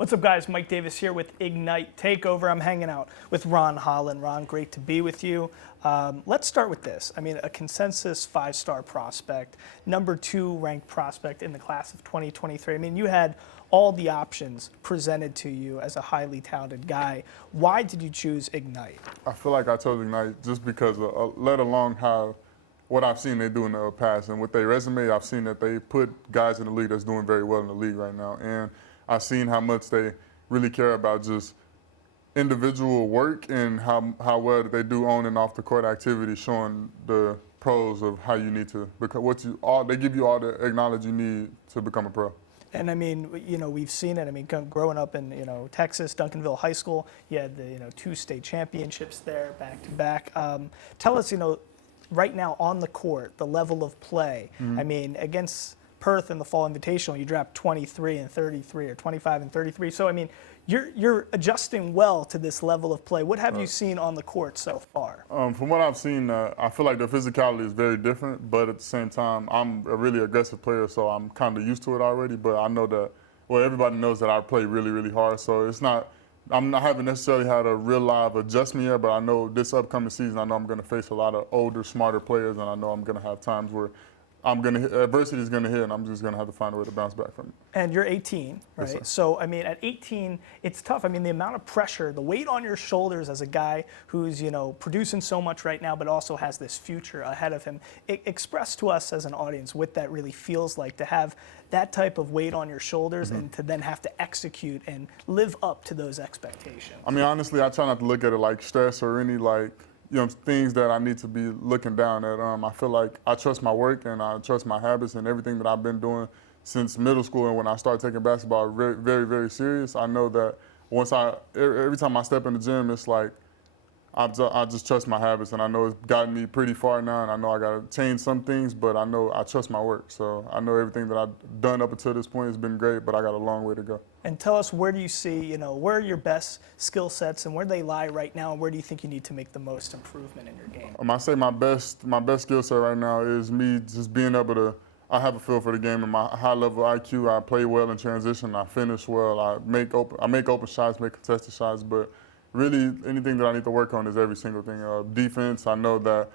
What's up, guys? Mike Davis here with Ignite Takeover. I'm hanging out with Ron Holland. Ron, great to be with you. Let's start with this. I mean, a consensus five-star prospect, number 2 ranked prospect in the class of 2023. I mean, you had all the options presented to you as a highly talented guy. Why did you choose Ignite? I feel like I chose Ignite just because, let alone how what I've seen they do in the past. And with their resume, I've seen that they put guys in the league that's doing very well in the league right now. And I've seen how much they really care about just individual work and how well they do on and off the court activities, showing the pros of how you need to, because they give you all the acknowledge you need to become a pro. And I mean, you know, we've seen it. I mean, growing up in, you know, Texas, Duncanville High School, you had the, you know, 2 state championships there back to back. Tell us, you know, right now on the court, the level of play. I mean, against Perth in the Fall Invitational, you dropped 23 and 33 or 25 and 33. So, I mean, you're adjusting well to this level of play. What have you seen on the court so far? From what I've seen, I feel like the physicality is very different, but at the same time, I'm a really aggressive player, so I'm kind of used to it already. But I know that, well, everybody knows that I play really, really hard, so it's not, I haven't necessarily had a real live adjustment yet, but I know this upcoming season, I know I'm going to face a lot of older, smarter players, and I know I'm going to have times where adversity is going to hit, and I'm just going to have to find a way to bounce back from it. And you're 18, right? Yes, So, I mean, at 18, it's tough. I mean, the amount of pressure, the weight on your shoulders as a guy who's, you know, producing so much right now, but also has this future ahead of him. Express to us as an audience what that really feels like to have that type of weight on your shoulders and to then have to execute and live up to those expectations. I mean, honestly, I try not to look at it like stress or any, like, you know, things that I need to be looking down at. I feel like I trust my work and I trust my habits and everything that I've been doing since middle school. And when I started taking basketball very, very, very serious, I know that every time I step in the gym, it's like I just trust my habits, and I know it's gotten me pretty far now, and I know I got to change some things, but I know I trust my work. So I know everything that I've done up until this point has been great, but I got a long way to go. And tell us, where do you see, you know, where are your best skill sets and where they lie right now, and where do you think you need to make the most improvement in your game? I say my best skill set right now is me just being able to, I have a feel for the game and my high level IQ. I play well in transition, I finish well, I make open shots, make contested shots, but really anything that I need to work on is every single thing. Defense, I know that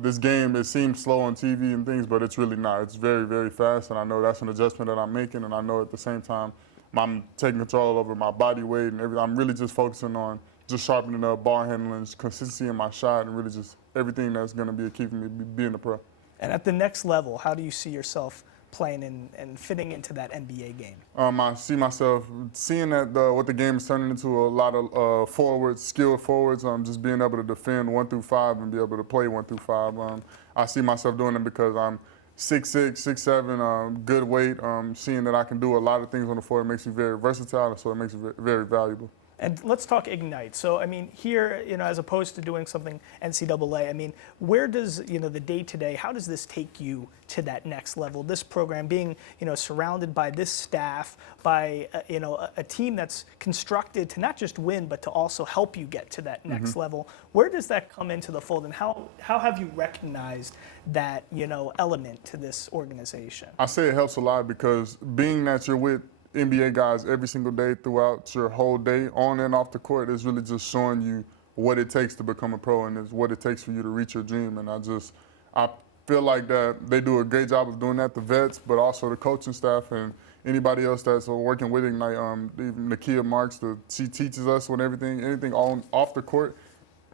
this game, it seems slow on TV and things, but it's really not. It's very, very fast, and I know that's an adjustment that I'm making, and I know at the same time I'm taking control over my body weight and everything. I'm really just focusing on just sharpening up ball handling, consistency in my shot, and really just everything that's going to be keeping me being a pro. And at the next level, how do you see yourself playing and fitting into that NBA game? I see myself seeing that what the game is turning into a lot of forwards, skilled forwards, just being able to defend 1 through 5 and be able to play 1 through 5. I see myself doing it because I'm 6'6", 6'7", good weight. Seeing that I can do a lot of things on the floor, it makes me very versatile, so it makes it very valuable. And let's talk Ignite. So, I mean, here, you know, as opposed to doing something NCAA, I mean, where does, you know, the day-to-day, how does this take you to that next level? This program being, you know, surrounded by this staff, by, you know, a team that's constructed to not just win, but to also help you get to that next level. Where does that come into the fold, and how have you recognized that, you know, element to this organization? I say it helps a lot because being that you're with NBA guys every single day throughout your whole day, on and off the court, is really just showing you what it takes to become a pro and is what it takes for you to reach your dream. And I feel like that they do a great job of doing that, the vets, but also the coaching staff and anybody else that's working with Ignite. Even Nakia Marks, she teaches us when anything on off the court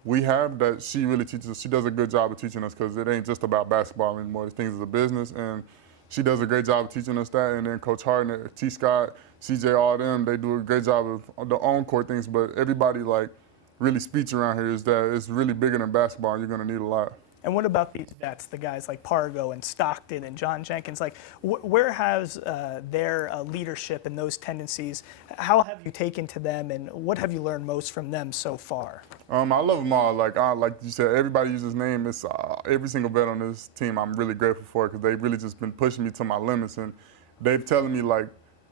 we have that she really teaches us. She does a good job of teaching us because it ain't just about basketball anymore. Things is a business, and she does a great job of teaching us that. And then Coach Harden, T. Scott, CJ, all them, they do a great job of the on-court things. But everybody, like, really speech around here is that it's really bigger than basketball, and you're going to need a lot. And what about these vets, the guys like Pargo and Stockton and John Jenkins? Like, where has their leadership and those tendencies, how have you taken to them, and what have you learned most from them so far? I love them all. Like you said, everybody uses name. It's every single vet on this team I'm really grateful for because they've really just been pushing me to my limits. And they've telling me, like,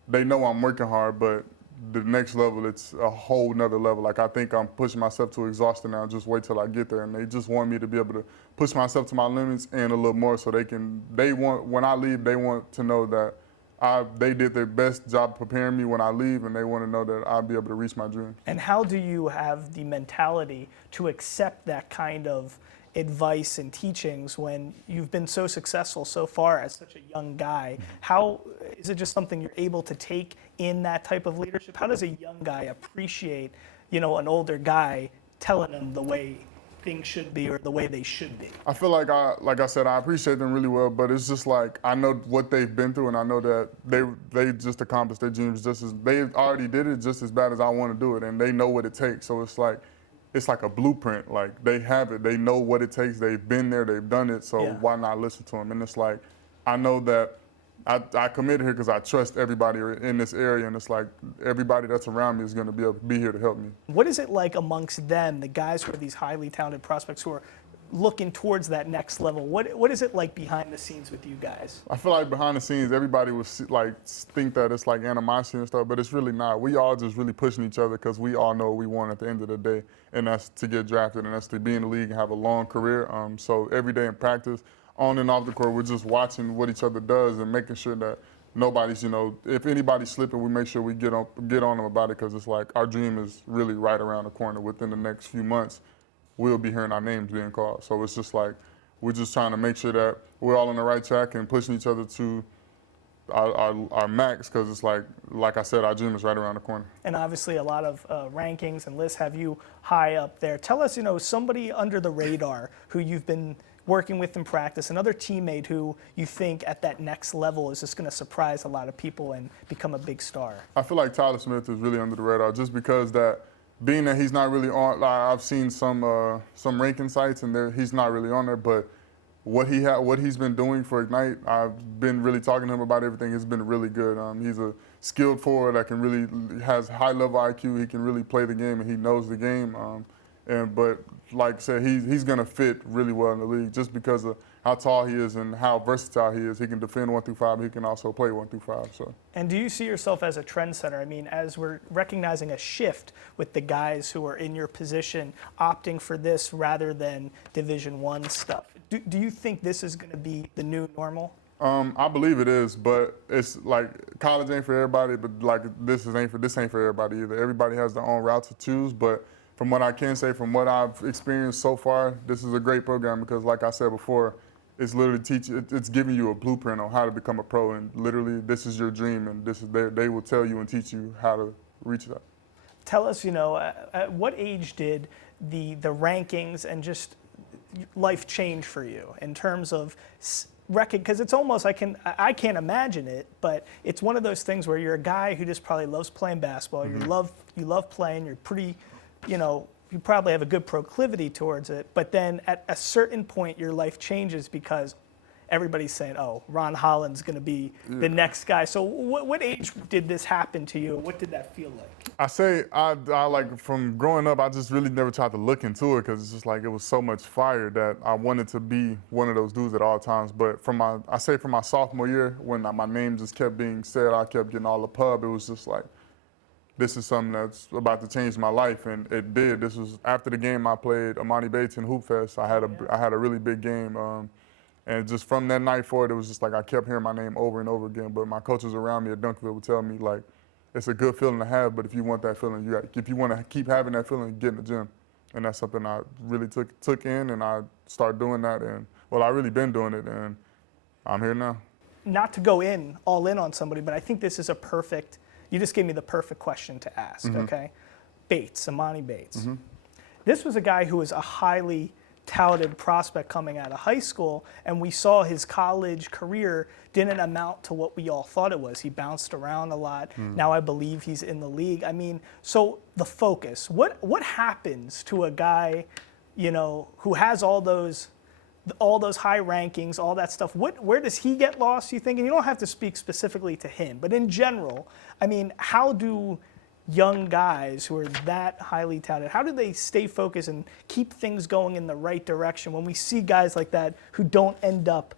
they know I'm working hard, but the next level, it's a whole nother level. Like, I think I'm pushing myself to exhaustion now. Just wait till I get there. And they just want me to be able to push myself to my limits and a little more so when I leave, they want to know that they did their best job preparing me when I leave, and they want to know that I'll be able to reach my dreams. And how do you have the mentality to accept that kind of advice and teachings when you've been so successful so far as such a young guy? How is it just something you're able to take in that type of leadership? How does a young guy appreciate, an older guy telling them the way things should be or the way they should be? I feel like I said, I appreciate them really well, but it's just like I know what they've been through, and I know that they just accomplished their dreams they already did it just as bad as I want to do it, and they know what it takes. So it's like a blueprint. Like they have it, they know what it takes. They've been there, they've done it. So why not listen to them? And it's like I know that I committed here because I trust everybody in this area, and it's like everybody that's around me is going to be able to be here to help me. What is it like amongst them, the guys who are these highly talented prospects who are looking towards that next level? What is it like behind the scenes with you guys? I feel like behind the scenes, everybody would think that it's like animosity and stuff, but it's really not. We all just really pushing each other because we all know what we want at the end of the day, and that's to get drafted, and that's to be in the league and have a long career. So every day in practice, on and off the court, we're just watching what each other does and making sure that nobody's, if anybody's slipping, we make sure we get on them about it, because it's like our dream is really right around the corner. Within the next few months, we'll be hearing our names being called. So it's just like we're just trying to make sure that we're all on the right track and pushing each other to our max, because it's like I said, our dream is right around the corner. And obviously a lot of rankings and lists have you high up there. Tell us, somebody under the radar who you've been working with in practice, another teammate who you think at that next level is just going to surprise a lot of people and become a big star. I feel like Tyler Smith is really under the radar, just because being that he's not really on. I've seen some ranking sites, and he's not really on there. But what he's been doing for Ignite, I've been really talking to him about everything. It's been really good. He's a skilled forward that has high level IQ. He can really play the game, and he knows the game. But like I said, he's gonna fit really well in the league just because of how tall he is and how versatile he is. He can defend 1 through 5. He can also play 1 through 5. So. And do you see yourself as a trendsetter? I mean, as we're recognizing a shift with the guys who are in your position opting for this rather than Division I stuff, do you think this is going to be the new normal? I believe it is, but it's like college ain't for everybody. But like this ain't for everybody either. Everybody has their own route to choose, but. From what I can say, from what I've experienced so far, this is a great program because, like I said before, it's literally it's giving you a blueprint on how to become a pro, and literally this is your dream, and they will tell you and teach you how to reach that. Tell us, at what age did the rankings and just life change for you in terms of because it's almost I can't imagine it, but it's one of those things where you're a guy who just probably loves playing basketball. Mm-hmm. You love playing. You're pretty. You probably have a good proclivity towards it, but then at a certain point, your life changes because everybody's saying, oh, Ron Holland's going to be the next guy. So what age did this happen to you? What did that feel like? I say, I like from growing up, I just really never tried to look into it because it's just like it was so much fire that I wanted to be one of those dudes at all times. But from my sophomore year, when my name just kept being said, I kept getting all the pub, it was just like, this is something that's about to change my life, and it did. This was after the game I played Amani Bates in Hoop Fest. I had a really big game, and just from that night forward, it was just like I kept hearing my name over and over again. But my coaches around me at Dunkerville would tell me like, it's a good feeling to have, but if you want that feeling, if you want to keep having that feeling, get in the gym, and that's something I really took in, and I started doing that, and I really been doing it, and I'm here now. Not to go all in on somebody, but I think this is you just gave me the perfect question to ask, mm-hmm. Okay? Amani Bates. Mm-hmm. This was a guy who was a highly touted prospect coming out of high school, and we saw his college career didn't amount to what we all thought it was. He bounced around a lot. Mm. Now I believe he's in the league. I mean, so the focus, what happens to a guy, who has all those high rankings, all that stuff? Where does he get lost, you think? And you don't have to speak specifically to him, but in general, I mean, how do young guys who are that highly touted, how do they stay focused and keep things going in the right direction when we see guys like that who don't end up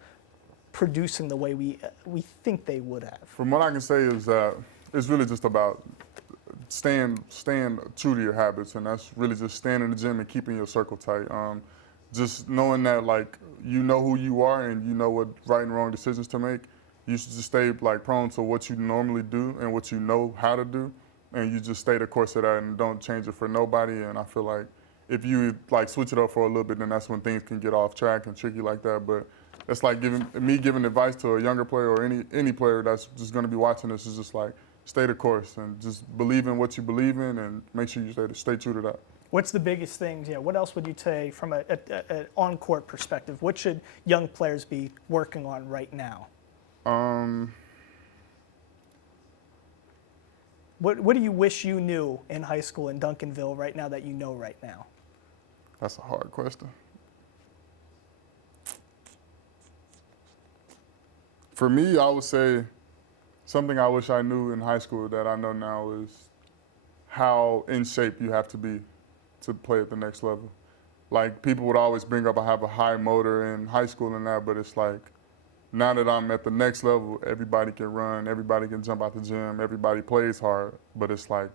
producing the way we think they would have? From what I can say is that it's really just about staying true to your habits, and that's really just staying in the gym and keeping your circle tight. Just knowing that, like, you know who you are and you know what right and wrong decisions to make, you should just stay like prone to what you normally do and what you know how to do, and you just stay the course of that and don't change it for nobody. And I feel like if you like switch it up for a little bit, then that's when things can get off track and tricky like that. But it's like giving advice to a younger player or any player that's just going to be watching this is just like stay the course and just believe in what you believe in and make sure you stay true to that. What's the biggest things? What else would you say from an on-court perspective? What should young players be working on right now? What do you wish you knew in high school in Duncanville right now that you know right now? That's a hard question. For me, I would say something I wish I knew in high school that I know now is how in shape you have to be to play at the next level. Like, people would always bring up I have a high motor in high school and that, but it's like, now that I'm at the next level, everybody can run, everybody can jump out the gym, everybody plays hard, but it's like,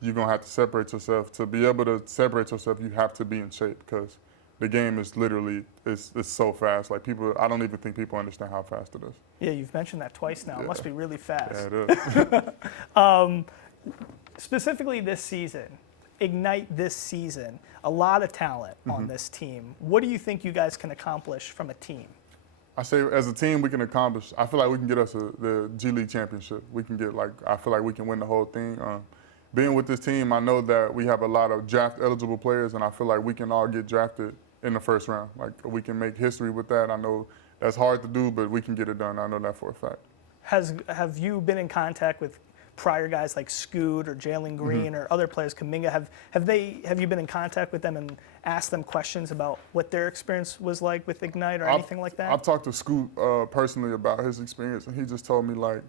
you're gonna have to separate yourself. To be able to separate yourself, you have to be in shape because the game is literally, it's so fast. Like, I don't even think people understand how fast it is. Yeah, you've mentioned that twice now. Yeah. It must be really fast. Yeah, it is. Specifically this season, Ignite this season, a lot of talent on this team. What do you think you guys can accomplish from a team? I say as a team we can accomplish, I feel like we can get us the G League championship. We can get I feel like we can win the whole thing. Being with this team, I know that we have a lot of draft eligible players and I feel like we can all get drafted in the first round. Like, we can make history with that. I know that's hard to do, but we can get it done. I know that for a fact. Have you been in contact with prior guys like Scoot or Jalen Green or other players, Kaminga? Have you been in contact with them and asked them questions about what their experience was like with Ignite or anything like that? I've talked to Scoot personally about his experience, and he just told me like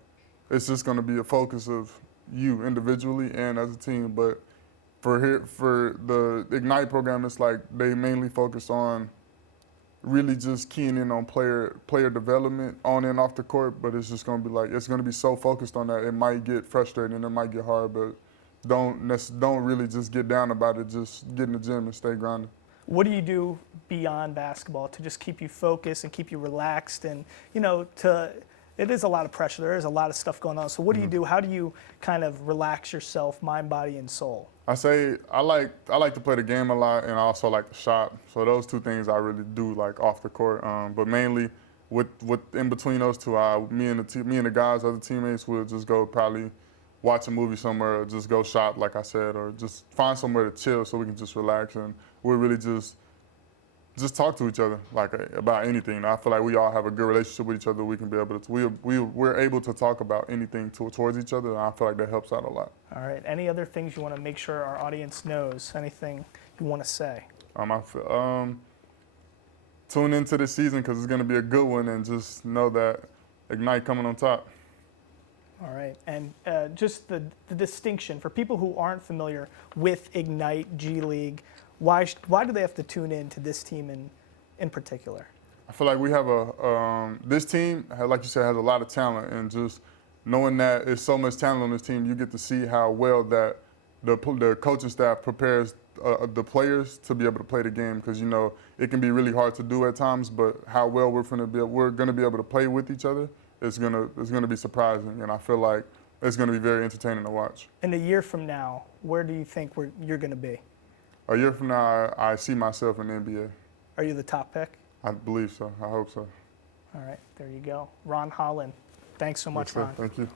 it's just going to be a focus of you individually and as a team. But for the Ignite program, it's like they mainly focus on really just keying in on player development on and off the court, but it's just going to be like, it's going to be so focused on that, it might get frustrating and it might get hard, but don't really just get down about it, just get in the gym and stay grinding. What do you do beyond basketball to just keep you focused and keep you relaxed? And, it is a lot of pressure, there is a lot of stuff going on, so what do you do? How do you kind of relax yourself, mind, body, and soul? I say I like to play the game a lot, and I also like to shop. So those two things I really do like off the court. But mainly, with in between those two, me and the guys, other teammates, will just go probably watch a movie somewhere, or just go shop, like I said, or just find somewhere to chill so we can just relax, and we'll really just talk to each other like about anything. I feel like we all have a good relationship with each other. We can be able to we're able to talk about anything towards each other, and I feel like that helps out a lot. All right. Any other things you want to make sure our audience knows? Anything you want to say? Tune into this season because it's going to be a good one, and just know that Ignite coming on top. All right. And just the distinction for people who aren't familiar with Ignite G League. Why do they have to tune in to this team in particular? I feel like we have this team, like you said, has a lot of talent, and just knowing that there's so much talent on this team, you get to see how well that the coaching staff prepares the players to be able to play the game, because it can be really hard to do at times, but how well we're going to be able to play with each other is going to be surprising, and I feel like it's going to be very entertaining to watch. And a year from now, where do you think you're going to be? A year from now, I see myself in the NBA. Are you the top pick? I believe so. I hope so. All right, there you go. Ron Holland. Thanks so much, Ron. Thank you.